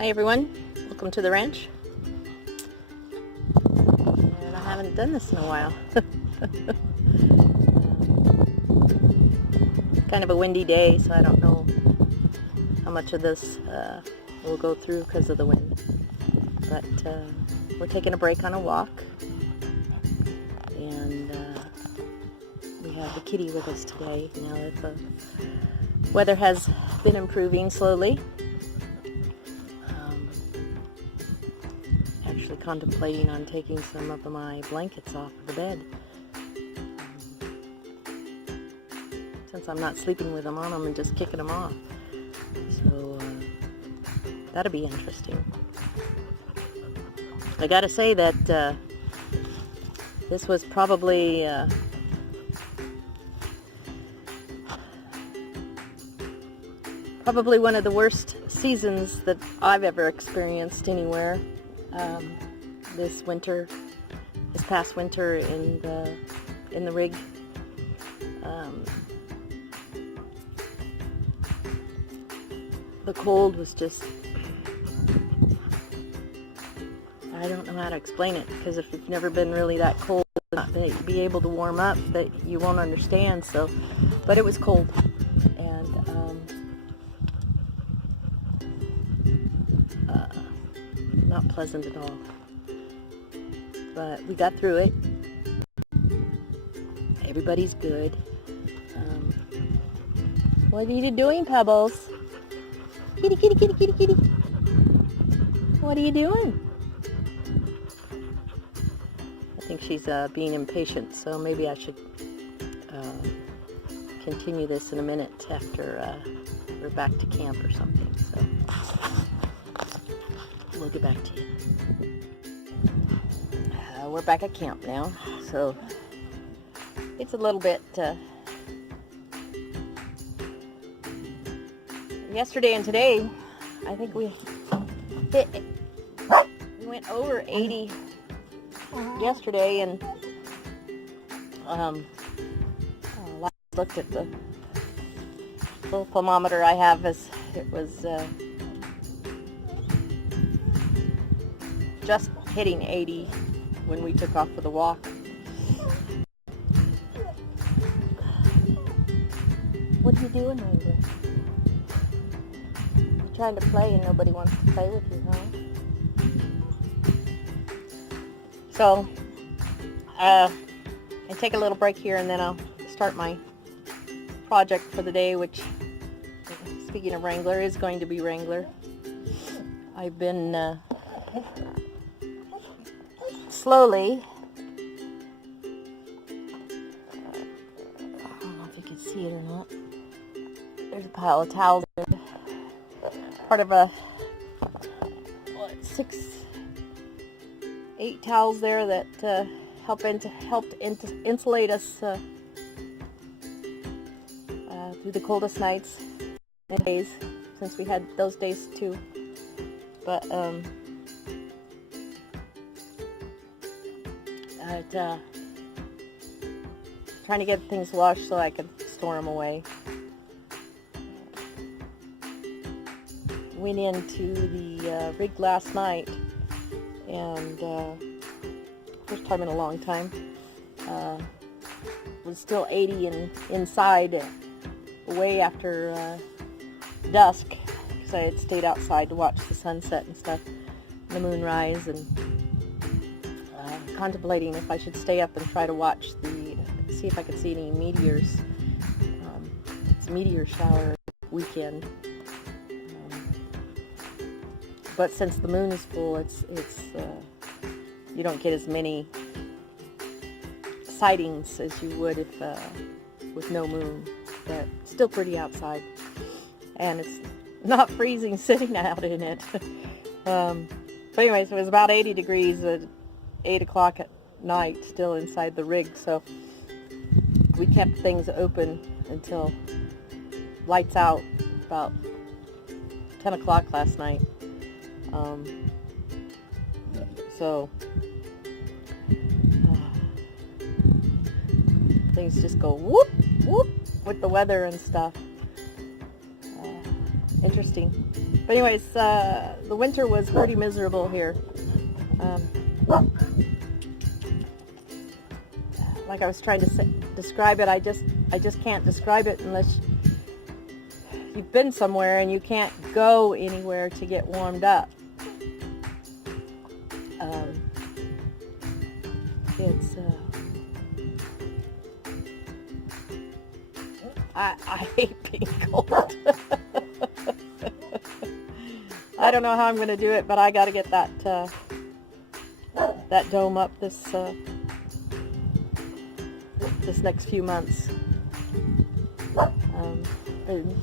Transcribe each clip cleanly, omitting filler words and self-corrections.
Hi everyone, welcome to the ranch. And I haven't done this in a while. Kind of a windy day, so I don't know how much of this will go through because of the wind. But we're taking a break on a walk, and we have the kitty with us today now that the weather has been improving slowly. Actually contemplating on taking some of my blankets off of the bed. Since I'm not sleeping with them on them and just kicking them off. So that'll be interesting. I gotta say that this was probably one of the worst seasons that I've ever experienced anywhere. This past winter in the rig. The cold was just, I don't know how to explain it, because if you've never been really that cold, not be able to warm up, that you won't understand. So, but it was cold, and not pleasant at all. But we got through it. Everybody's good. What are you doing, Pebbles? Kitty, kitty, kitty, kitty, kitty. What are you doing? I think she's being impatient, so maybe I should continue this in a minute after we're back to camp or something. So we'll get back to you. We're back at camp now, so it's a little bit yesterday and today, I think we went over 80 yesterday, and last looked at the little thermometer I have, as it was just hitting 80 when we took off for the walk. What are you doing, Ranger? You're trying to play and nobody wants to play with you, huh? So, I take a little break here, and then I'll start my project for the day, which, speaking of Wrangler, is going to be Wrangler. I've been slowly, I don't know if you can see it or not, there's a pile of towels there, part of a 8 towels there that helped insulate us through the coldest nights and days, since we had those days too. But trying to get things washed so I could store them away. Went into the rig last night, and first time in a long time. Was still 80 and inside way after dusk, because I had stayed outside to watch the sunset and stuff, the moon rise, and contemplating if I should stay up and try to see if I could see any meteors. It's a meteor shower weekend. But since the moon is full, it's you don't get as many sightings as you would if with no moon. But still pretty outside, and it's not freezing sitting out in it. But anyways, it was about 80 degrees at 8 o'clock at night, still inside the rig. So we kept things open until lights out about 10 o'clock last night. So things just go whoop whoop with the weather and stuff. interesting. But anyways, the winter was pretty miserable here. Like I was trying to describe it, I just can't describe it unless you've been somewhere, and you can't go anywhere to get warmed up. It's I hate being cold. I don't know how I'm going to do it, but I got to get that dome up this next few months. I'm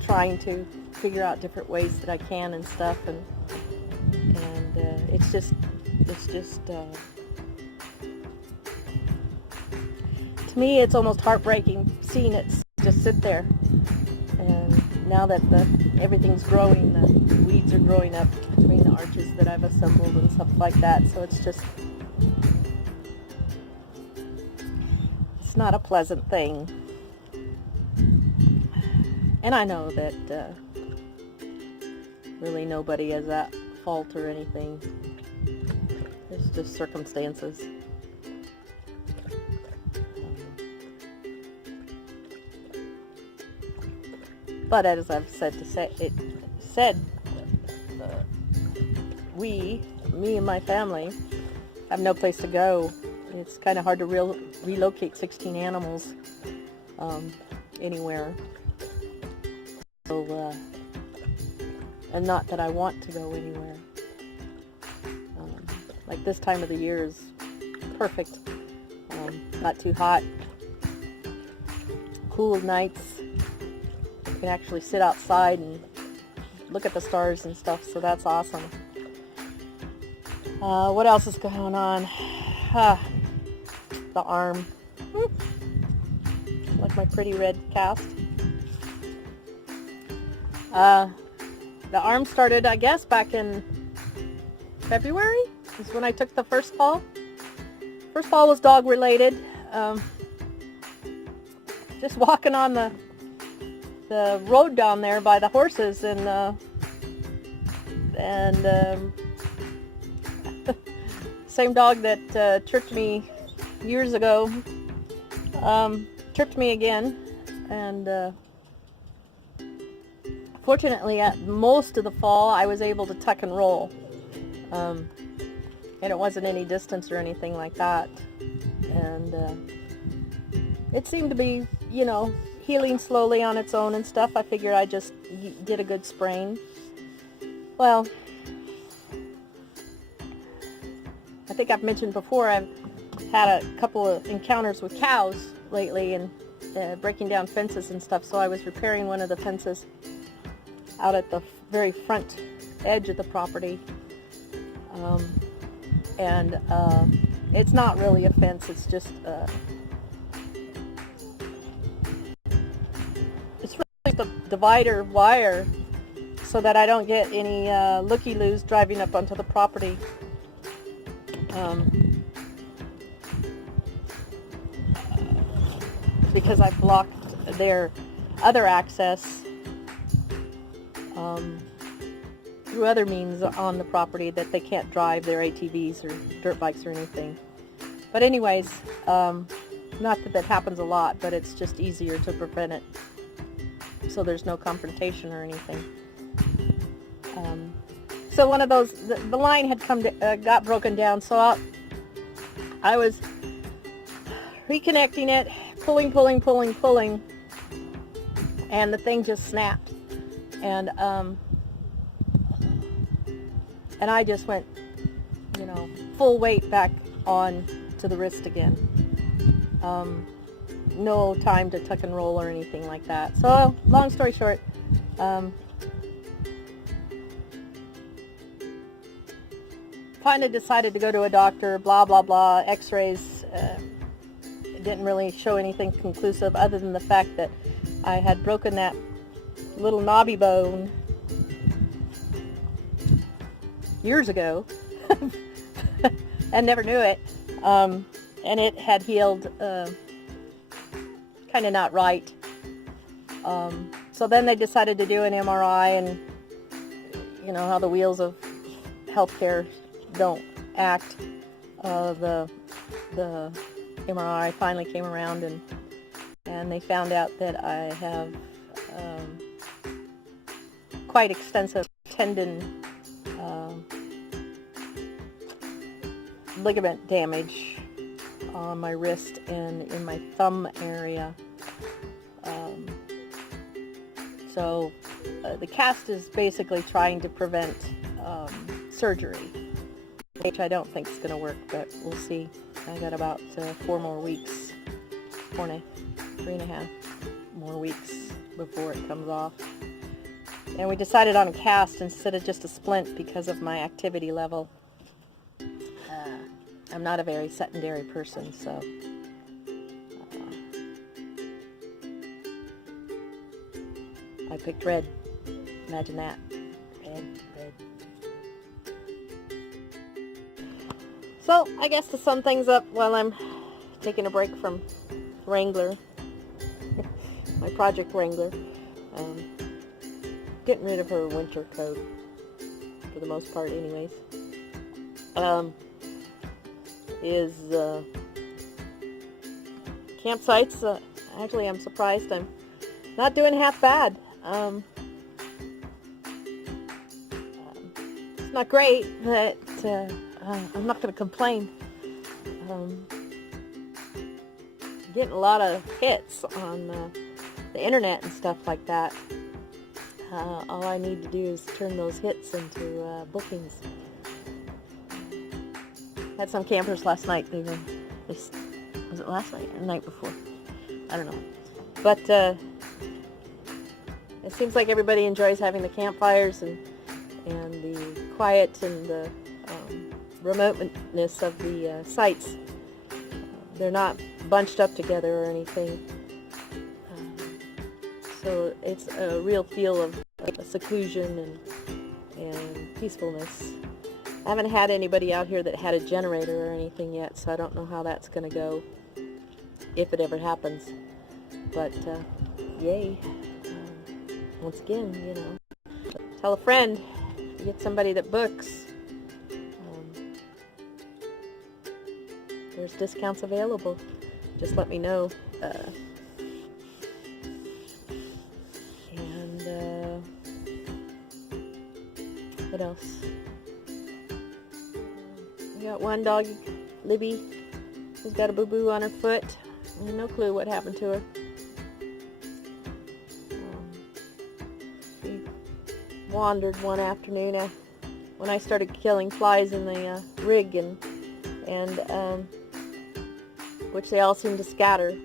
trying to figure out different ways that I can and stuff, and it's just to me it's almost heartbreaking seeing it just sit there. And now that everything's growing, the weeds are growing up between the arches that I've assembled and stuff like that, so it's not a pleasant thing. And I know that really nobody is at fault or anything. It's just circumstances. But as I've said, me and my family have no place to go. It's kind of hard to relocate 16 animals anywhere. So, and not that I want to go anywhere. Like this time of the year is perfect. Not too hot. Cool nights. You can actually sit outside and look at the stars and stuff, so that's awesome. What else is going on? The arm. Like my pretty red cast. The arm started, I guess, back in February is when I took the first fall. First fall was dog related. Just walking on the road down there by the horses, and same dog that tripped me years ago tripped me again, and fortunately at most of the fall I was able to tuck and roll, and it wasn't any distance or anything like that, and it seemed to be, healing slowly on its own and stuff. I figured I just did a good sprain. Well, I think I've mentioned before I've had a couple of encounters with cows lately, and breaking down fences and stuff, so I was repairing one of the fences out at the very front edge of the property, and it's not really a fence, it's just the divider wire so that I don't get any looky-loos driving up onto the property. Because I blocked their other access through other means on the property that they can't drive their ATVs or dirt bikes or anything. But anyways, not that happens a lot, but it's just easier to prevent it, so there's no confrontation or anything. So one of those, the line had got broken down, so I was reconnecting it, pulling, and the thing just snapped, and I just went, full weight back on to the wrist again. No time to tuck and roll or anything like that. So, long story short, finally decided to go to a doctor, blah, blah, blah, x-rays. It didn't really show anything conclusive other than the fact that I had broken that little knobby bone years ago and never knew it. And it had healed kind of not right. So then they decided to do an MRI, and you know, how the wheels of healthcare don't act. The MRI finally came around, and they found out that I have quite extensive tendon ligament damage on my wrist and in my thumb area. So the cast is basically trying to prevent surgery, which I don't think is going to work, but we'll see. I got about 4 more weeks, 3.5 more weeks before it comes off. And we decided on a cast instead of just a splint because of my activity level. I'm not a very sedentary person, so I picked red. Imagine that. Red. So, I guess to sum things up while I'm taking a break from Wrangler, my Project Wrangler, getting rid of her winter coat, for the most part anyways, is campsites. Actually, I'm surprised I'm not doing half bad. It's not great, but I'm not going to complain. Getting a lot of hits on the internet and stuff like that. All I need to do is turn those hits into bookings. Had some campers last night. Was it last night or the night before? I don't know. But it seems like everybody enjoys having the campfires and the quiet and the remoteness of the sites. They're not bunched up together or anything. So it's a real feel of seclusion and peacefulness. I haven't had anybody out here that had a generator or anything yet, so I don't know how that's going to go, if it ever happens. But, yay. Once again, you know, tell a friend. You get somebody that books. There's discounts available. Just let me know. What else? We got one doggy, Libby, who's got a boo-boo on her foot. I have no clue what happened to her. She wandered one afternoon when I started killing flies in the rig, and which they all seem to scatter.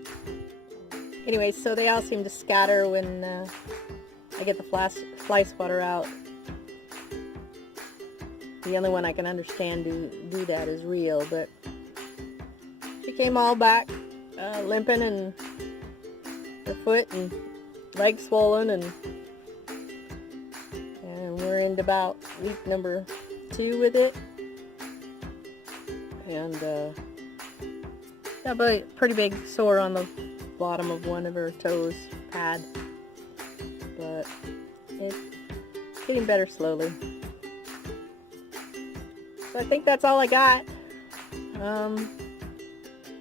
Anyways, so they all seem to scatter when I get the fly swatter out. The only one I can understand do that is Rio, but she came all back limping, and her foot and leg swollen, and we're into about week number 2 with it. And got a pretty big sore on the bottom of one of her toes pad, but it's getting better slowly. So I think that's all I got.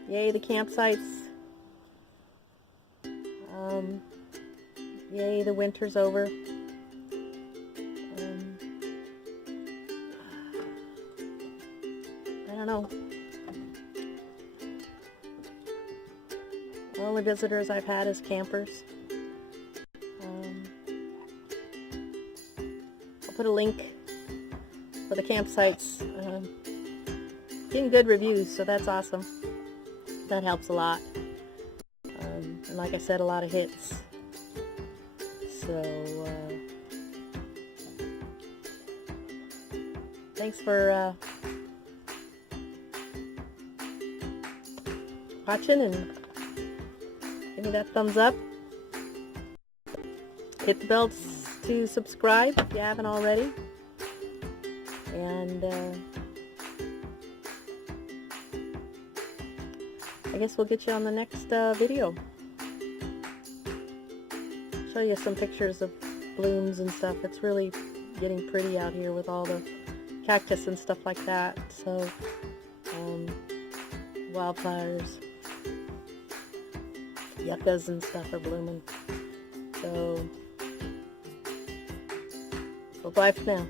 Yay, the campsites. Yay, the winter's over. I don't know. The only visitors I've had is campers. I'll put a link for the campsites. Getting good reviews, so that's awesome. That helps a lot. And like I said, a lot of hits. So thanks for watching, and give me that thumbs up. Hit the bell to subscribe if you haven't already. And I guess we'll get you on the next video. Show you some pictures of blooms and stuff. It's really getting pretty out here with all the cactus and stuff like that. So wildflowers, yuccas and stuff are blooming. So bye for now.